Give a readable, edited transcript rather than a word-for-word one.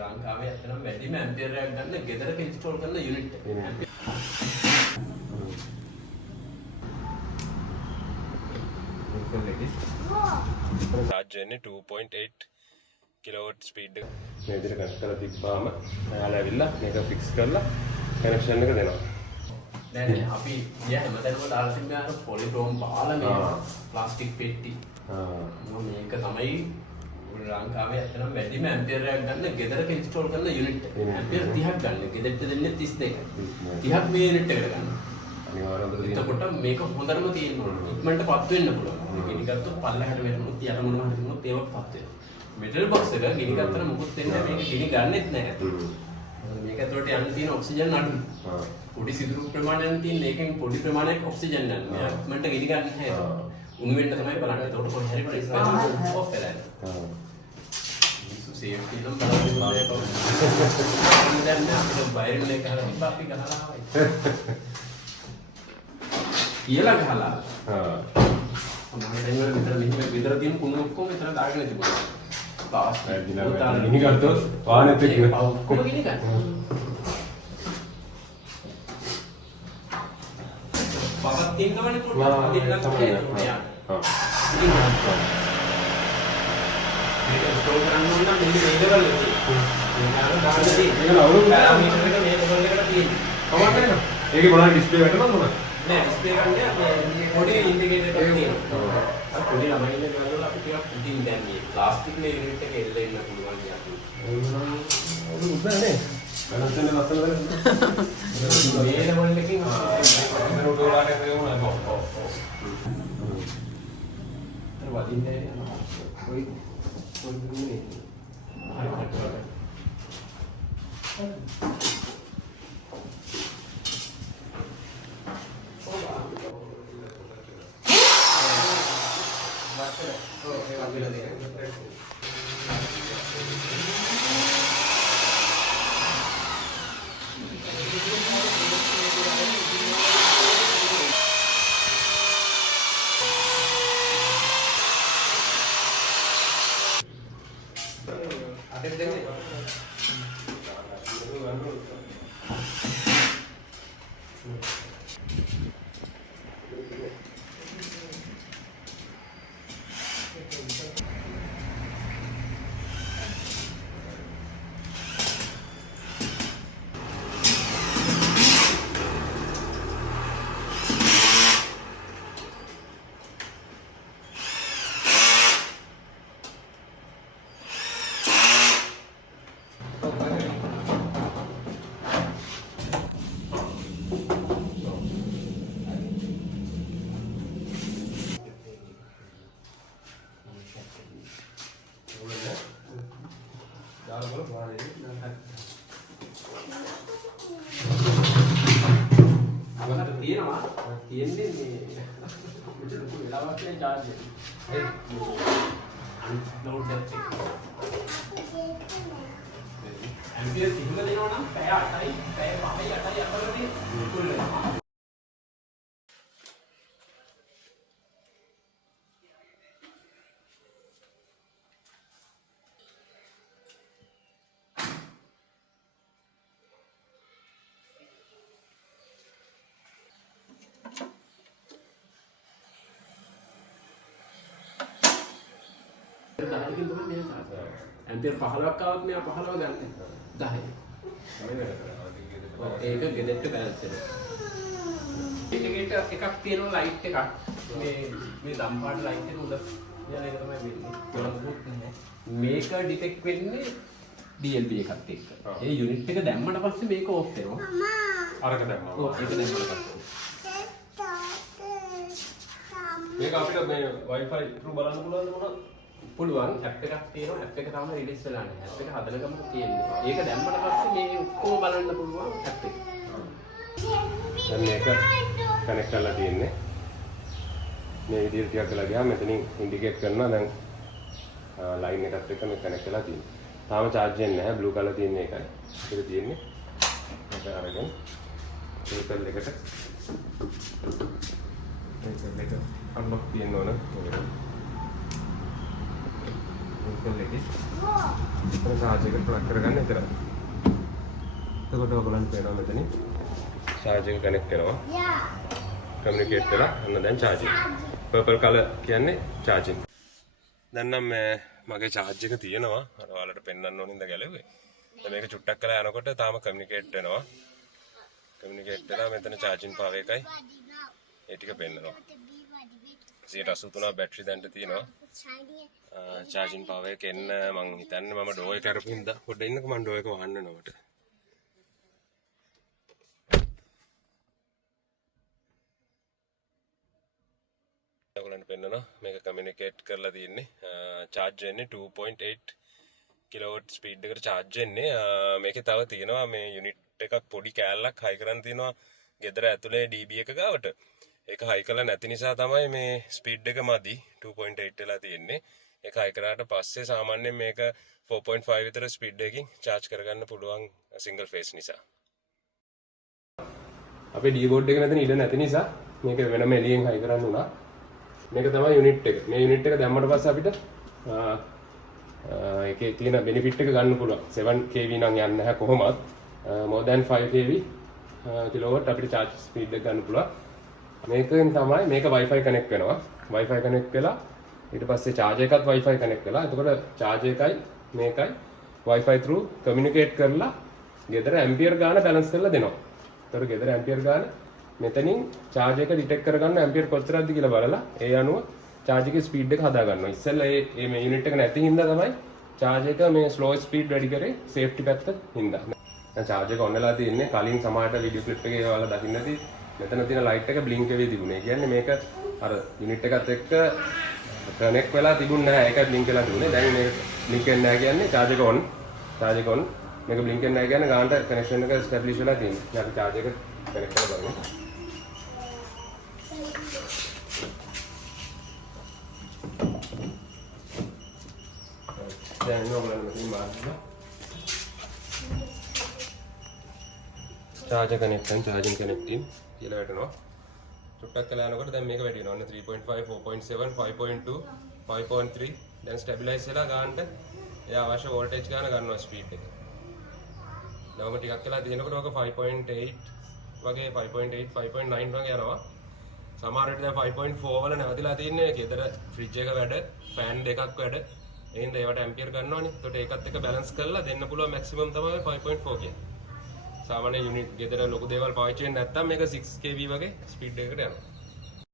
ලංකාවේ ඇත්තටම වැඩිම ඇම්පියර් එකක් ගන්න ගෙදරක ඉන්ස්ටෝල් කරන යුනිට් එක. charge වෙන්නේ 2.8 kilowatt speed එක. මේ විදිහට කනෙක්ට් කරලා තිබ්බාම ඔයාලා ඇවිල්ලා මේක ෆික්ස් කරලා කනෙක්ෂන් එක දෙනවා. දැන් අපි ගියා හැමතැනම දාලා තිබ්බේ අර පොලික්‍රෝම් පාලනේ ප්ලාස්ටික් පෙට්ටි. මේක තමයි ලංකාවේ ඇත්තටම වැඩිම ඇම්පියර් එකක් ගන්න ගෙදරක ඉන්ස්ටෝල් කරන යුනිට් එක. ඇම්පියර් 30ක් ගන්න. ගෙදරට දෙන්නේ 32යි. 30ක් මේ යුනිට් එකට ගන්න. එතකොට මේක හොඳටම තියෙන්න ඕන. ඉක්මනටපත් වෙන්න පුළුවන්. ගිනි ගත්තොත් පල්ලෙහාට වැටුනොත් යට මොනවා හරි වුණොත් ඒවපත් වෙනවා. මෙටල් බොක්ස් එක ගිනි ගත්තම මොකුත් වෙන්නේ නැහැ. මේක ගිනි ගන්නෙත් නැහැ ඇතුළට. මේක ඇතුළට යන්න තියෙන ඔක්සිජන් අඩුයි. පොඩි සිදුරු ප්‍රමාණයක් තියෙන එකෙන් පොඩි ප්‍රමාණයක් ඔක්සිජන් යනවා. මෙයා ඉක්මනට ගිනි ගන්න නැහැ. උණු වෙන්න තමයි බලන්නේ. එතකොට කොහේ හරි ප්‍රයිස් එක ඔෆ් වෙලා යනවා. සේෆ්ටි නම් බලන්න ඕනේ කවුද. දැන් අපිට බයිරල් එක ගහලා තිබ්බා අපි ගහලා ආවයි. කියලා ගහලා. මම දැන් විතර තියෙන කුණු ඔක්කොම විතර දාගෙන තිබුණා. පාස් වැඩිලා ගිනි ගත්තොත් වාහනේත් එක්ක ඔක්කොම ගිනි ගන්න. පවත් තියෙනවනේ පොඩ්ඩක් දෙන්නත් තමයි. මේක ස්ටෝර් කරන්න ඕන නම් මෙන්න මේ ලෙවල් එකේ. මේක දාන්න තියෙන්නේ. ඒක අවුරුදු පැරාමීටර් එක මේ ලෙවල් එකට තියෙන්නේ. කොහොමද වෙනව? ඒකේ මොනවද ඩිස්ප්ලේ වැටෙනවද මොනවද? නෑ ඩිස්ප්ලේ කරන්නේ මේ පොඩි ඉන්ඩිකේටර් එකක් තියෙනවා. අර පොඩි ළමයින්ගේ ගෙවල් වල අපි ටිකක් පුටින් දැන් මේ ප්ලාස්ටික් නේ යුනිට් එක එල්ල ඉන්න පුළුවන් යාපු. ඒක උඩනේ. වෙනස්ෙන් ලස්සන වෙනවා. මේ ලෙවල් එකකින් අර උඩෝලාට එනවා. අර වදින්නේ යනවා. කොයි කොයි හරි කටවල. තියෙන්නේ මේ වෙලාවක් නේ charge එක. load එක check. ඇම්පියර් 30 දෙනවා නම් පැය 8යි, පැය 5යි 8යි අතරදී full වෙනවා. ඇම්පියර් 15ක් ආවත් මෙයා 15 ගන්න 10. ඒක ගෙදරට බැලන්ස් වෙනවා. ඉන්ඩිකේටර් එකක් තියෙනවා ලයිට් එකක්. මේ දම්පාට ලයිට් එක උඩ යන එක තමයි වෙන්නේ. මේක ඩිටෙක්ට් වෙන්නේ DLP එකත් එක්ක. ඒ යුනිට් එක දැම්මට පස්සේ මේක ඕෆ් වෙනවා. අරක දැම්මා. ඔව් ඒක දැම්මට පස්සේ. මේක අපිට මේ Wi-Fi through බලන්න පුළුවන්ද මොනවද? පුළුවන් ඇප් එකක් තියෙනවා ඇප් එක තාම රිලීස් වෙලා නැහැ ඇප් එක හදන ගමන් තියෙන්නේ ඒක දැම්මට පස්සේ මේ ඔක්කොම බලන්න පුළුවන් ඇප් එක දැන් මේක කනෙක්ට් කරලා තියෙන්නේ මේ විදිහට ටිකක් කරලා ගියාම මෙතනින් ඉන්ඩිකේට් කරනවා දැන් ලයින් එකත් එක්ක මේ කනෙක්ට් කරලා තියෙන්නේ තාම charge වෙන්නේ නැහැ බ්ලූ කලර් තියෙන එකයි ඒක තියෙන්නේ ඒක අරගෙන කේබල් එකට කේබල් එක අන්ලොක් තියෙන්න ඕන ඒක. charge එක plug කරගන්න විතරයි. එතකොට ඔයගොල්ලන්ට පේනවා මෙතනින් charge එක connect කරනවා. communicate වෙලා අන්න දැන් charging. purple color කියන්නේ charging. දැන් නම් මගේ charge එක තියෙනවා. අර ඔයාලට පෙන්වන්න ඕනින්ද ගැලුවේ. දැන් මේක චුට්ටක් කරලා යනකොට තාම communicate වෙනවා. communicate වෙලා මෙතන charging power එකයි ඒ ටික පෙන්නනවා. 83 බැටරි දැන්ට තියෙනවා. charging power එක එන්න මං හිතන්නේ මම ඩෝ එක කරපු හින්දා පොඩ්ඩක් ඉන්නකෝ මං ඩෝ එක වහන්න නමට. ඔයගොල්ලන්ට පෙන්නනවා මේක කමියුනිකේට් කරලා තියෙන්නේ charge වෙන්නේ 2.8 kilowatt speed එකට charge වෙන්නේ. මේකේ තව තියෙනවා මේ unit එකක් පොඩි කෑල්ලක් high කරන්න තියෙනවා ගෙදර ඇතුලේ dB එක ගාවට. ඒක high කරලා නැති නිසා තමයි මේ speed එක මදි 2.8 වෙලා තියෙන්නේ. ඒක high කරාට පස්සේ සාමාන්‍යයෙන් මේක 4.5 විතර speed එකකින් charge කරගන්න පුළුවන් single phase නිසා. අපේ D board එක මෙතන ඉඩ නැති නිසා මේක වෙනම එළියෙන් high කරන්න උනා. මේක තමයි unit එක. මේ unit එක දැම්මට පස්සේ අපිට ඒකේ තියෙන benefit එක ගන්න පුළුවන්. 7 kV නම් යන්නේ නැහැ කොහොමත්. more than 5 kV kilowatt අපිට charge speed එක ගන්න පුළුවන්. මේකෙන් තමයි මේක Wi-Fi connect වෙනවා. Wi-Fi connect වෙලා ඊට පස්සේ charger එකත් Wi-Fi connect වෙලා. එතකොට charger එකයි මේකයි Wi-Fi through communicate කරලා ගෙදර ampere ගාන balance කරලා දෙනවා. එතකොට ගෙදර ampere ගාන මෙතනින් charger එක detect කරගන්න ampere කොච්චරද කියලා බලලා ඒ අනුව charge එකේ speed එක හදා ගන්නවා. ඉස්සෙල්ලා මේ unit එක නැති හින්දා තමයි charge එක මේ slow speed වැඩි කරේ safety පැත්ත හින්දා. දැන් charge එක on වෙලා තියෙන්නේ. කලින් සමහරට video clip එකේ ඔයාලා දකින්න ඇති මෙතන තියෙන light එක blink වෙවි තිබුණේ. ඒ කියන්නේ මේක අර unit එකත් එක්ක connect වෙලා තිබුණ නැහැ. ඒකයි blink වෙලා තිබුණේ. දැන් මේක blink වෙන්නේ නැහැ කියන්නේ charge එක on. charge එක on. මේක blink වෙන්නේ නැහැ කියන්නේ ගානට connection එක establish වෙලා තියෙනවා. දැන් අපි charge එක connect කරලා බලමු. දැන් ඔයගොල්ලෝ මෙතන මාර්ගය charger connecting charging connecting කියලා වැටෙනවා. චුට්ටක් කළා යනකොට දැන් මේක වැඩි වෙනවා. ඔන්න 3.5 4.7 5.2 5.3 දැන් ස්ටැබිලයිස් වෙලා ගන්නට එයා අවශ්‍ය වෝල්ටේජ් ගන්න ගන්නවා ස්පීඩ් එක. දැන් ටිකක් කළා දිනනකොට ඔක 5.8 වගේ 5.8 5.9 වගේ යනවා. සමහර විට දැන් 5.4 වල නැවතිලා තින්නේ ගෙදර ෆ්‍රිජ් එක වැඩ ෆෑන් දෙකක් වැඩ එහෙනම් ඒවට ඇම්පියර් ගන්නවනේ. එතකොට ඒකත් එක්ක බැලන්ස් කරලා දෙන්න පුළුවන් මැක්සිමම් තමයි 5.4 කියන්නේ. සාමාන්‍ය යුනිට් ගෙදර ලොකු දේවල් පාවිච්චි වෙන්නේ නැත්නම් මේක 6 kV වගේ ස්පීඩ් එකකට යනවා.